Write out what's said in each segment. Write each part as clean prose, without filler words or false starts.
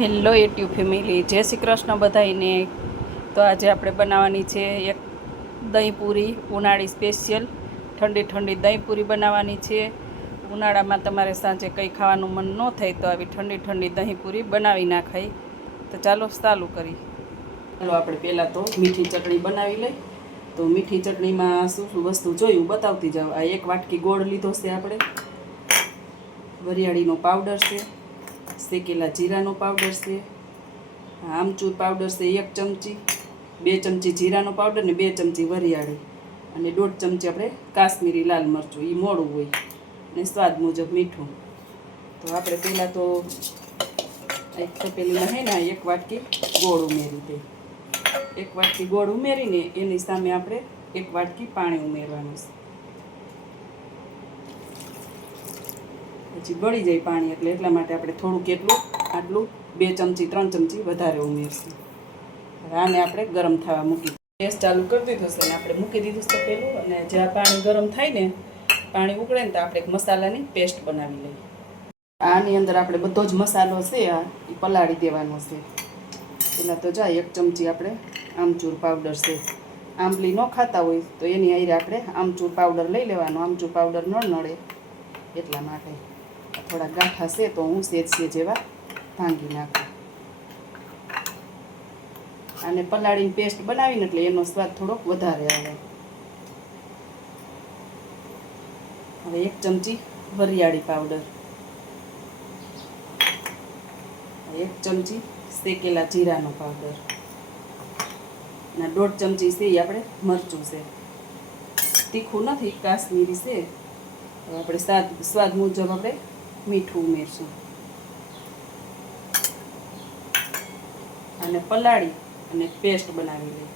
Hello YouTube family, જય શ્રી કૃષ્ણ બધાઈને. તો આજે આપણે બનાવવાની છે એક દહીં પૂરી, ઉનાળી સ્પેશિયલ ઠંડી ઠંડી દહીં પૂરી બનાવવાની છે. ઉનાળામાં તમારે સાંજે કંઈ ખાવાનું મન ન થાય તો આવી ઠંડી ઠંડી દહીં પૂરી બનાવી નાખાય. તો ચાલો ચાલુ કરી. ચાલો આપણે પહેલાં તો મીઠી ચટણી બનાવી લઈ. તો મીઠી ચટણીમાં શું શું વસ્તુ જોયું બતાવતી જાઉં. આ 1 વાટકી ગોળ લીધો છે આપણે, વરિયાળીનો પાવડર છે, શેકેલા જીરાનો પાવડર છે, આમચૂર પાવડર છે 1 ચમચી, 2 ચમચી જીરાનો પાવડર ને 2 ચમચી વરિયાળી, અને 1.5 ચમચી આપણે કાશ્મીરી લાલ મરચું, એ મોળું હોય, ને સ્વાદ મુજબ મીઠું. તો આપણે પહેલાં તો એક તપેલીમાં હે ને 1 વાટકી ગોળ ઉમેરી દઈએ. 1 વાટકી ગોળ ઉમેરીને એની સામે આપણે 1 વાટકી પાણી ઉમેરવાનું છે. પછી બળી જાય પાણી એટલે એટલા માટે આપણે થોડુંક આટલું 2 ચમચી 3 ચમચી વધારે ઉમેરશું. આને આપણે ગરમ થવા મૂકી ગેસ ચાલુ કરી દીધું છે, અને આપણે મૂકી દીધું છે પેલું. અને જ્યાં પાણી ગરમ થાય ને, પાણી ઉકળે ને, તો આપણે એક મસાલાની પેસ્ટ બનાવી લઈએ. આની અંદર આપણે બધો જ મસાલો છે એ પલાળી દેવાનો છે. પહેલાં તો જાય 1 ચમચી આપણે આમચૂર પાવડર છે. આંબલી ન ખાતા હોય તો એની હારે આપણે આમચૂર પાવડર લઈ લેવાનો. આમચૂર પાવડર ન નળે એટલા માટે. થોડા ગાંઠા છે તો હું સેજ જેવા ભાંગી નાખું. આને પલાળીને પેસ્ટ બનાવીને એટલે એનો સ્વાદ થોડોક વધારે આવે. હવે 1 ચમચી વરિયાળી પાવડર, 1 ચમચી શેકેલા જીરાનો પાવડર, અને 1.5 ચમચી છે એ આપણે મરચું છે. તીખું નથી, કાશ્મીરી છે. આપણે સ્વાદ મુજબ આપણે મીઠું ઉમેરશું. અને પલાળી અને પેસ્ટ બનાવી લઈએ.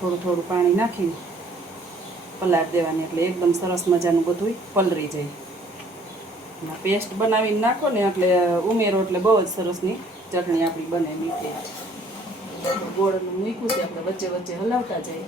થોડું થોડું પાણી નાખીને પલાળી દેવાની એટલે એકદમ સરસ મજાનું બધું પલળી જાય. પેસ્ટ બનાવીને નાખો ને એટલે ઉમેરો એટલે બહુ જ સરસની ચટણી આપણી બને મીઠી. ગોળનું મૂક્યું છે આપણે, વચ્ચે વચ્ચે હલાવતા જઈએ.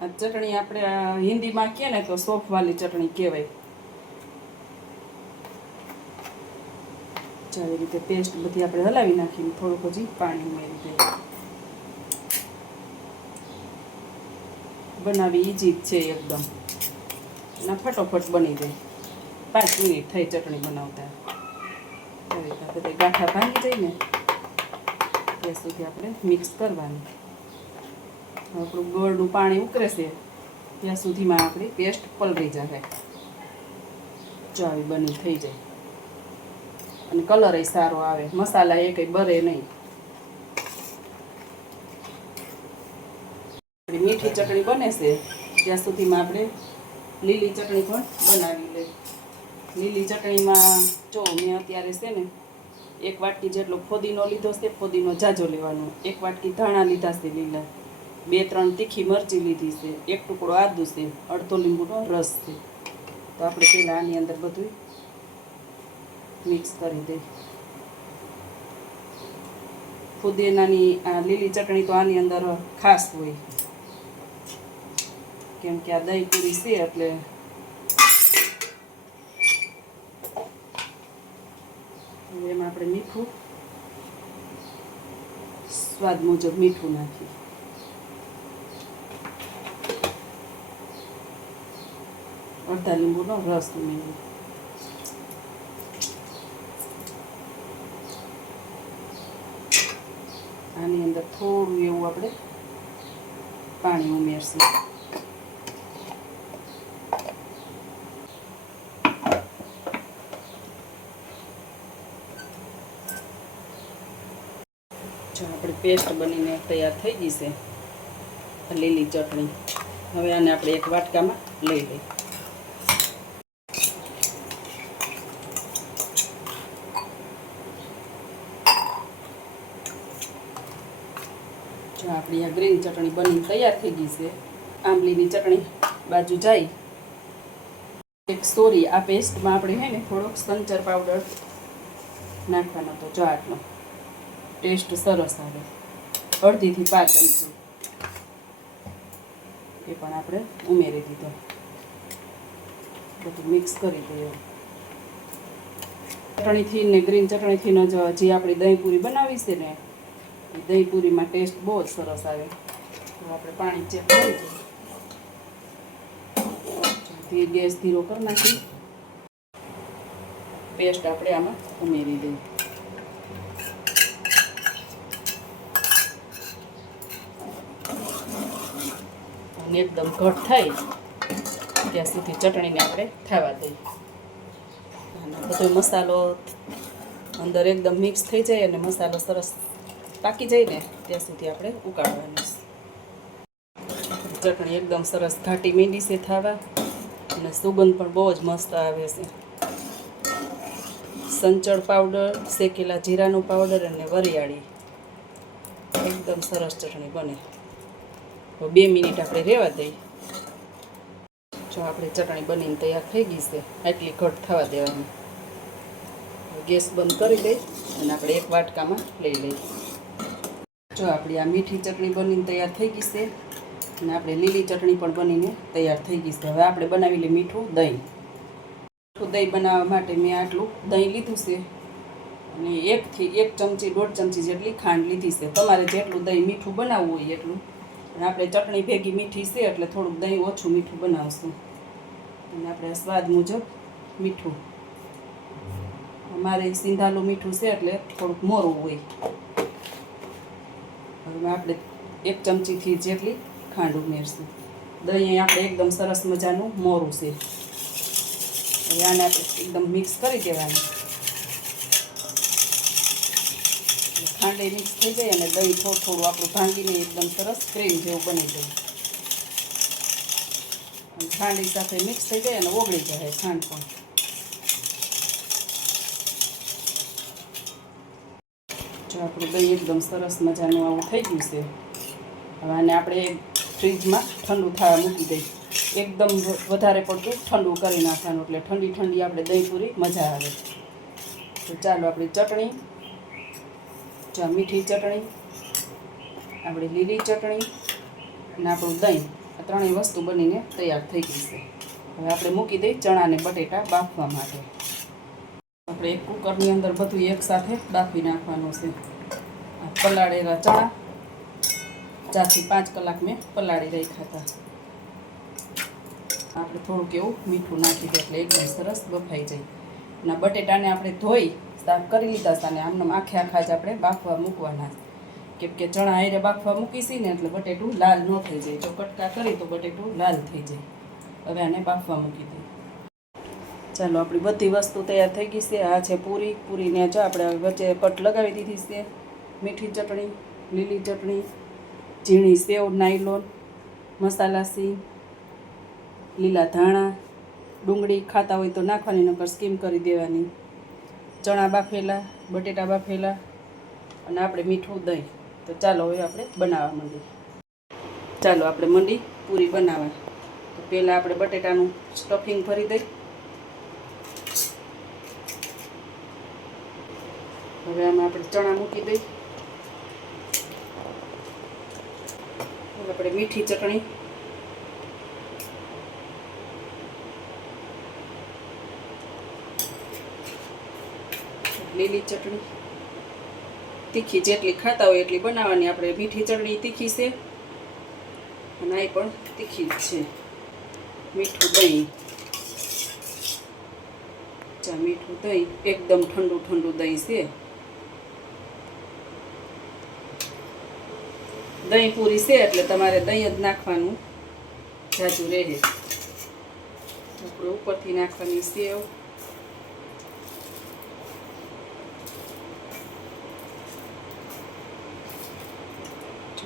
આ ચટણી આપણે હિન્દીમાં કહે ને તો સોફવાળી ચટણી કહેવાય. આવી રીતે પેસ્ટ બધી આપણે હલાવી નાખીને થોડુંક હજી પાણી ઉમેરી દઈએ. બનાવી ઈજી છે એકદમ, અને ફટોફટ બની જાય. 5 મિનિટ થઈ ચટણી બનાવતા. આવી રીતે બધા ગાંઠા ભાંગી જાય ને ત્યાં સુધી આપણે મિક્સ કરવાની. આપણું ગોળનું પાણી ઉકળે છે ત્યાં સુધીમાં આપણી પેસ્ટ પલળી જાય. જો આવી બની થઈ જાય, અને કલર એ સારો આવે, મસાલા એ કંઈ બરે નહીં. મીઠી ચટણી બને છે ત્યાં સુધીમાં આપણે લીલી ચટણી પણ બનાવી લઈએ. લીલી ચટણીમાં જો મેં અત્યારે છે ને 1 વાટકી જેટલો ફોદીનો લીધો છે. ફોદીનો જાજો લેવાનો. 1 વાટકી ધાણા લીધા છે લીલા, 2-3 તીખી મરચી લીધી છે, 1 ટુકડો આદુ છે, અડધો લીંબુનો રસ છે. તો આપણે પહેલાં આની અંદર બધું મિક્સ કરી દઈએ. ફુદીનાની આ લીલી ચટણી તો આની અંદર ખાસ હોય, કેમ કે આ દહીં પૂરી છે એટલે. એમાં આપણે મીઠું સ્વાદ મુજબ મીઠું નાખીએ. અડધા લીંબુનો રસ ઉમેરીએ. આની અંદર થોડું એવું આપણે પાણી ઉમેરશું. જો આપણી પેસ્ટ બનીને તૈયાર થઈ ગઈ છે લીલી ચટણી. હવે આને આપણે એક વાટકામાં લઈ લઈએ. જો આપણી આ ગ્રીન ચટણી બનીને તૈયાર થઈ ગઈ છે. આંબલીની ચટણી બાજુ જાય. એક સોરી આ પેસ્ટમાં આપણે હે ને થોડોક સંચર પાવડર નાખવાનો. તો જો આટલો ટેસ્ટ સરસ આવે. 1.5 થી 5 ચમચી એ પણ આપણે ઉમેરી દીધો. બધું મિક્સ કરી દઈએ. ચટણીથી ને ગ્રીન ચટણીથી ન જો જે આપણી દહીં પૂરી બનાવી છે ને એ દહીં પૂરીમાં ટેસ્ટ બહુ જ સરસ આવે. તો આપણે પાણી ચેક કરી દઈએ. ગેસ ધીરો કરી નાખી પેસ્ટ આપણે આમાં ઉમેરી દઈએ. અને એકદમ ઘટ થાય ત્યાં સુધી ચટણીને આપણે થવા દઈએ. અને બધો મસાલો અંદર એકદમ મિક્સ થઈ જાય અને મસાલો સરસ પાકી જાય ને ત્યાં સુધી આપણે ઉકાળવાનું. ચટણી એકદમ સરસ ઘાટી મીંડી છે થવા અને સુગંધ પણ બહુ જ મસ્ત આવે છે. સંચળ પાવડર, શેકેલા જીરાનો પાવડર અને વરિયાળી એકદમ સરસ ચટણી બને. 2 મિનિટ આપણે રહેવા દઈએ. જો આપણી ચટણી બનીને તૈયાર થઈ ગઈ છે. આટલી ઘટ થવા દેવાની. ગેસ બંધ કરી દઈ અને આપણે એક વાટકામાં લઈ લઈએ. જો આપણી આ મીઠી ચટણી બનીને તૈયાર થઈ ગઈ છે અને આપણે લીલી ચટણી પણ બનીને તૈયાર થઈ ગઈ છે. હવે આપણે બનાવી લઈએ મીઠું દહીં. મીઠું દહીં બનાવવા માટે મેં આટલું દહીં લીધું છે અને 1 થી 1 ચમચી 1.5 ચમચી જેટલી ખાંડ લીધી છે. તમારે જેટલું દહીં મીઠું બનાવવું હોય એટલું. અને આપણે ચટણી ભેગી મીઠી છે એટલે થોડુંક દહીં ઓછું મીઠું બનાવશું. અને આપણે સ્વાદ મુજબ મીઠું. અમારે સિંધાલું મીઠું છે એટલે થોડુંક મોરું હોય. હવે આપણે 1 ચમચીથી જેટલી ખાંડ ઉમેરશું. દહીં આપણે એકદમ સરસ મજાનું મોરું છે. હવે આને આપણે એકદમ મિક્સ કરી દેવાનું. ખાંડે મિક્સ થઈ જાય અને દહીં થોડું આપણું ભાંગીને એકદમ સરસ ક્રીમ જેવું બની જાય. અને ખાંડી સાથે મિક્સ થઈ જાય અને ઓગળી જાય ખાંડ પણ. જો આપણું દહીં એકદમ સરસ મજાનું આવું થઈ ગયું છે. હવે આને આપણે ફ્રીજમાં ઠંડુ થવા મૂકી દઈએ. એકદમ વધારે પડતું ઠંડુ કરી નાખવાનું એટલે ઠંડી ઠંડી આપણે દહીં પૂરી મજા આવે. તો ચાલો આપણી ચટણી, જો મીઠી ચટણી, આપણી લીલી ચટણી અને આપણું દહીં આ ત્રણેય વસ્તુ બનીને તૈયાર થઈ ગઈ છે. હવે આપણે મૂકી દઈએ ચણા અને બટેટા બાફવા માટે. આપણે એક કુકરની અંદર બધું એકસાથે બાફી નાખવાનું છે. પલાળેલા ચણા 4 થી 5 કલાક મેં પલાળી રાખ્યા હતા. આપણે થોડુંક એવું મીઠું નાખી દઈએ એટલે એકદમ સરસ બફાઈ જાય. અને બટેટાને આપણે ધોઈ સાફ કરી લીધા હતા અને આમને આખા જ આપણે બાફવા મૂકવાના. કેમ કે ચણા આયરે બાફવા મૂકીશી ને એટલે બટેટું લાલ ન થઈ જાય. જો કટકા કરી તો બટેટું લાલ થઈ જાય. હવે આને બાફવા મૂકી દઈએ. ચાલો આપણી બધી વસ્તુ તૈયાર થઈ ગઈ છે. આ છે પૂરી. પૂરીને જો આપણે વચ્ચે કટ લગાવી દીધી છે. મીઠી ચટણી, લીલી ચટણી, ઝીણી સેવ, નાયલોન, મસાલા સિંગ, લીલા ધાણા, ડુંગળી ખાતા હોય તો નાખવાની, નકર સ્કીમ કરી દેવાની. ચણા બાફેલા, બટેટા બાફેલા અને આપણે મીઠું દહીં. તો ચાલો હવે આપણે બનાવવા માંડીએ. ચાલો આપણે મંડી પૂરી બનાવવા. તો પહેલાં આપણે બટેટાનું સ્ટફિંગ ભરી દઈએ. હવે આમાં આપણે ચણા મૂકી દઈએ. આપણે મીઠી ચટણી, લીલી ચટણી, તીખી જેટલી ખાતા હોય એટલી બનાવવાની. આપણે મીઠી ચટણી તીખી છે અને આ પણ તીખી જ છે. મીઠું દહીં, મીઠું દહીં એકદમ ઠંડુ ઠંડુ દહીં છે. દહીં પૂરી છે એટલે તમારે દહીં જ નાખવાનું જાજુ રહે. આપણે ઉપરથી નાખવાની સેવ,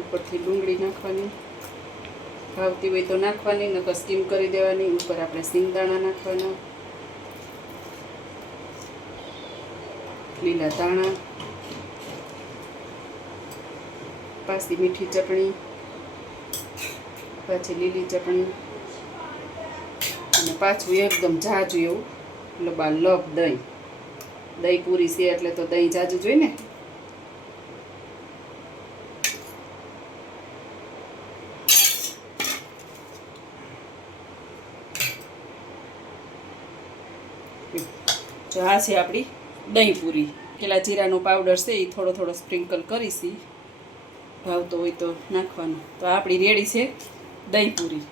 ઉપરથી ડુંગળી નાખવાની. ભાવતી હોય તો નાખવાની, નકર સ્કીમ કરી દેવાની. ઉપર આપણે સિંગદાણા નાખવાના, લીલા ધાણા, પાછી મીઠી ચટણી, પાછી લીલી ચટણી અને પાછું એકદમ ઝાઝું એવું લબાલબ દહીં. દહીં પૂરી છે એટલે તો દહીં જાજુ જોઈએ ને. જો આ છે આપણી દહીં પૂરી. પેલા જીરાનો પાવડર છે એ થોડો થોડો સ્પ્રિંકલ કરીશી, ભાવતો હોય તો નાખવાનો. તો આપણી રેડી છે દહીં પૂરી.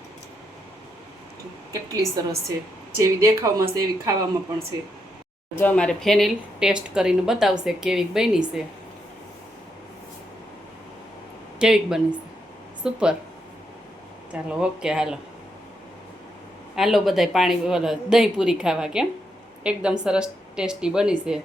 કેટલી સરસ છે, જેવી દેખાવમાં છે એવી ખાવામાં પણ છે. જો અમારે ફેનિલ ટેસ્ટ કરીને બતાવશે કેવીક બની છે. કેવીક બની છે? સુપર. ચાલો ઓકે, હાલો હાલો બધાય પાણી દહીં પૂરી ખાવા. કેમ એકદમ સરસ ટેસ્ટી બની છે.